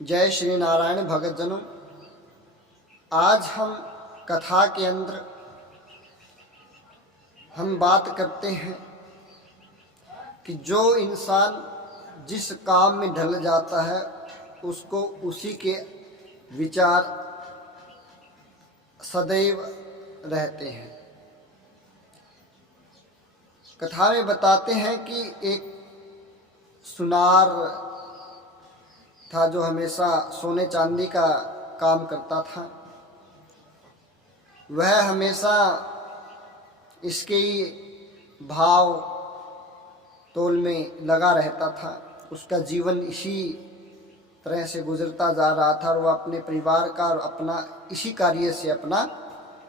जय श्री नारायण भगत जनों। आज हम कथा के अंदर हम बात करते हैं कि जो इंसान जिस काम में ढल जाता है उसको उसी के विचार सदैव रहते हैं। कथा में बताते हैं कि एक सुनार था जो हमेशा सोने चांदी का काम करता था। वह हमेशा इसके ही भाव तोल में लगा रहता था। उसका जीवन इसी तरह से गुजरता जा रहा था और वह अपने परिवार का और अपना इसी कार्य से, अपना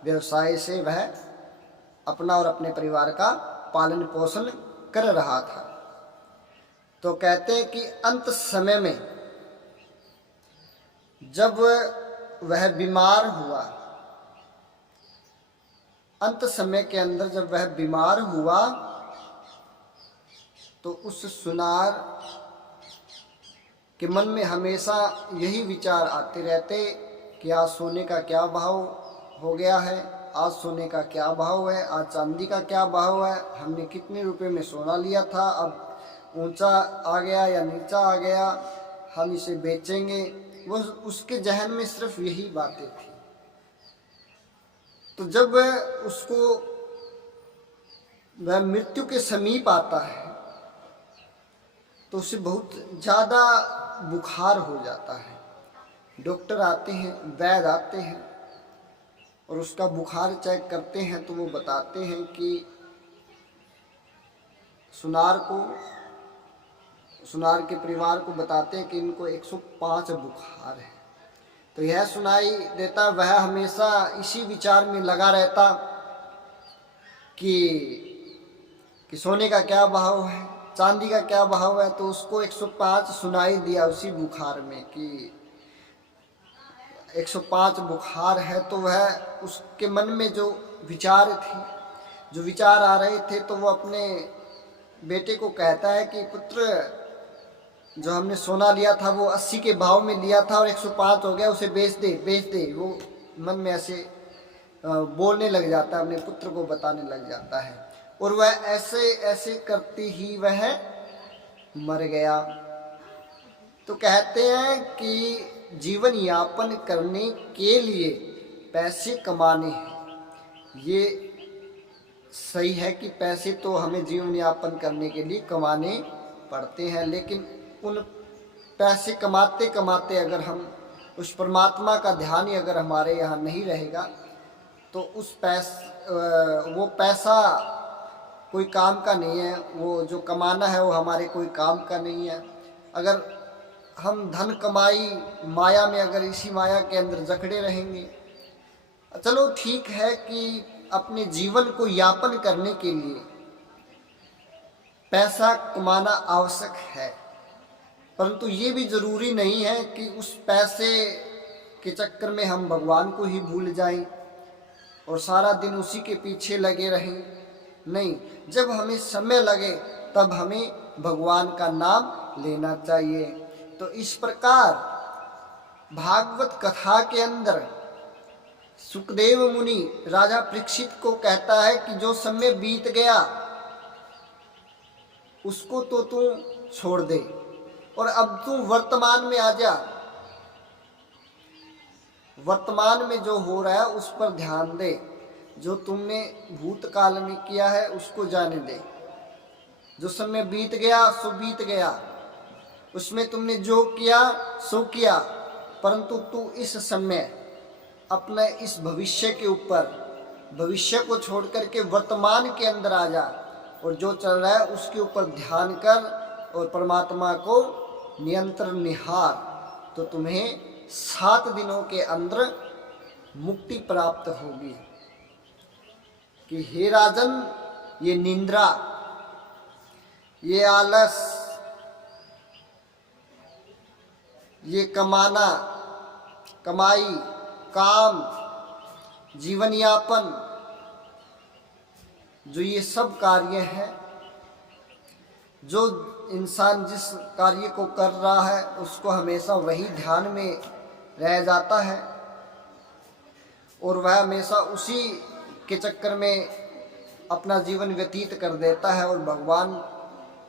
व्यवसाय से वह अपना और अपने परिवार का पालन पोषण कर रहा था। तो कहते हैं कि अंत समय में जब वह बीमार हुआ, अंत समय के अंदर जब वह बीमार हुआ तो उस सुनार के मन में हमेशा यही विचार आते रहते कि आज सोने का क्या भाव हो गया है, आज सोने का क्या भाव है, आज चांदी का क्या भाव है, हमने कितने रुपए में सोना लिया था, अब ऊंचा आ गया या नीचा आ गया, हम इसे बेचेंगे। वो उसके जहन में सिर्फ यही बातें थी। तो जब उसको वह मृत्यु के समीप आता है तो उसे बहुत ज़्यादा बुखार हो जाता है। डॉक्टर आते हैं, वैद्य आते हैं और उसका बुखार चेक करते हैं तो वो बताते हैं कि सुनार के परिवार को बताते हैं कि इनको 105 बुखार है। तो यह सुनाई देता, वह हमेशा इसी विचार में लगा रहता कि सोने का क्या भाव है, चांदी का क्या भाव है। तो उसको 105 सुनाई दिया उसी बुखार में कि 105 बुखार है। तो वह उसके मन में जो विचार आ रहे थे, तो वो अपने बेटे को कहता है कि पुत्र, जो हमने सोना लिया था वो 80 के भाव में लिया था और 105 हो गया, उसे बेच दे। वो मन में ऐसे बोलने लग जाता है, अपने पुत्र को बताने लग जाता है और वह ऐसे ऐसे करते ही वह मर गया। तो कहते हैं कि जीवन यापन करने के लिए पैसे कमाने हैं। ये सही है कि पैसे तो हमें जीवन यापन करने के लिए कमाने पड़ते हैं, लेकिन उन पैसे कमाते कमाते अगर हम उस परमात्मा का ध्यान ही अगर हमारे यहाँ नहीं रहेगा तो वो पैसा कोई काम का नहीं है। वो जो कमाना है वो हमारे कोई काम का नहीं है। अगर हम धन कमाई माया में, अगर इसी माया के अंदर जकड़े रहेंगे, चलो ठीक है कि अपने जीवन को यापन करने के लिए पैसा कमाना आवश्यक है, परंतु ये भी जरूरी नहीं है कि उस पैसे के चक्कर में हम भगवान को ही भूल जाएं और सारा दिन उसी के पीछे लगे रहें। नहीं, जब हमें समय लगे तब हमें भगवान का नाम लेना चाहिए। तो इस प्रकार भागवत कथा के अंदर सुखदेव मुनि राजा परीक्षित को कहता है कि जो समय बीत गया उसको तो तू छोड़ दे और अब तू वर्तमान में आ जा। वर्तमान में जो हो रहा है उस पर ध्यान दे। जो तुमने भूतकाल में किया है उसको जाने दे। जो समय बीत गया सो बीत गया, उसमें तुमने जो किया सो किया, परंतु तू इस समय अपने इस भविष्य के ऊपर, भविष्य को छोड़ करके वर्तमान के अंदर आ जा और जो चल रहा है उसके ऊपर ध्यान कर और परमात्मा को नियंत्रण निहार। तो तुम्हें 7 दिनों के अंदर मुक्ति प्राप्त होगी। कि हे राजन, ये निंद्रा, ये आलस, ये कमाना, कमाई, काम, जीवन यापन, जो ये सब कार्य हैं, जो इंसान जिस कार्य को कर रहा है उसको हमेशा वही ध्यान में रह जाता है और वह हमेशा उसी के चक्कर में अपना जीवन व्यतीत कर देता है और भगवान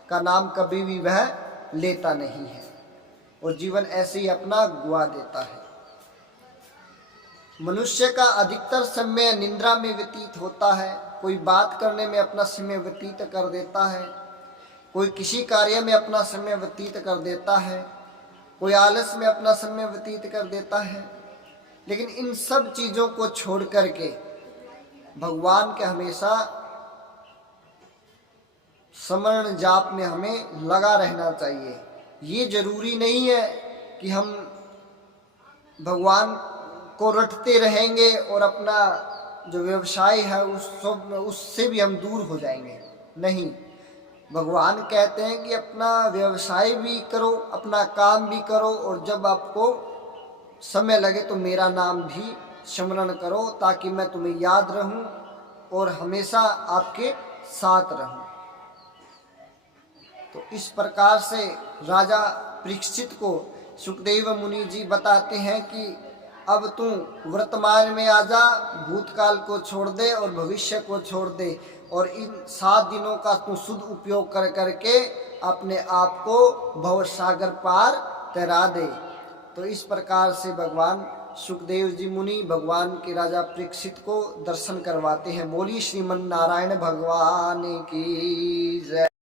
का नाम कभी भी वह लेता नहीं है और जीवन ऐसे ही अपना गुआ देता है। मनुष्य का अधिकतर समय निद्रा में व्यतीत होता है, कोई बात करने में अपना समय व्यतीत कर देता है, कोई किसी कार्य में अपना समय व्यतीत कर देता है, कोई आलस में अपना समय व्यतीत कर देता है। लेकिन इन सब चीज़ों को छोड़ करके भगवान के हमेशा स्मरण जाप में हमें लगा रहना चाहिए। ये जरूरी नहीं है कि हम भगवान को रटते रहेंगे और अपना जो व्यवसाय है उससे भी हम दूर हो जाएंगे। नहीं, भगवान कहते हैं कि अपना व्यवसाय भी करो, अपना काम भी करो और जब आपको समय लगे तो मेरा नाम भी स्मरण करो ताकि मैं तुम्हें याद रहूं और हमेशा आपके साथ रहूं। तो इस प्रकार से राजा परीक्षित को सुखदेव मुनि जी बताते हैं कि अब तू वर्तमान में आ जा, भूतकाल को छोड़ दे और भविष्य को छोड़ दे और इन 7 दिनों का तू शुद्ध उपयोग कर करके अपने आप को भव सागर पार तैरा दे। तो इस प्रकार से भगवान सुखदेव जी मुनि भगवान के राजा परीक्षित को दर्शन करवाते हैं। बोली श्रीमन नारायण भगवान की जय।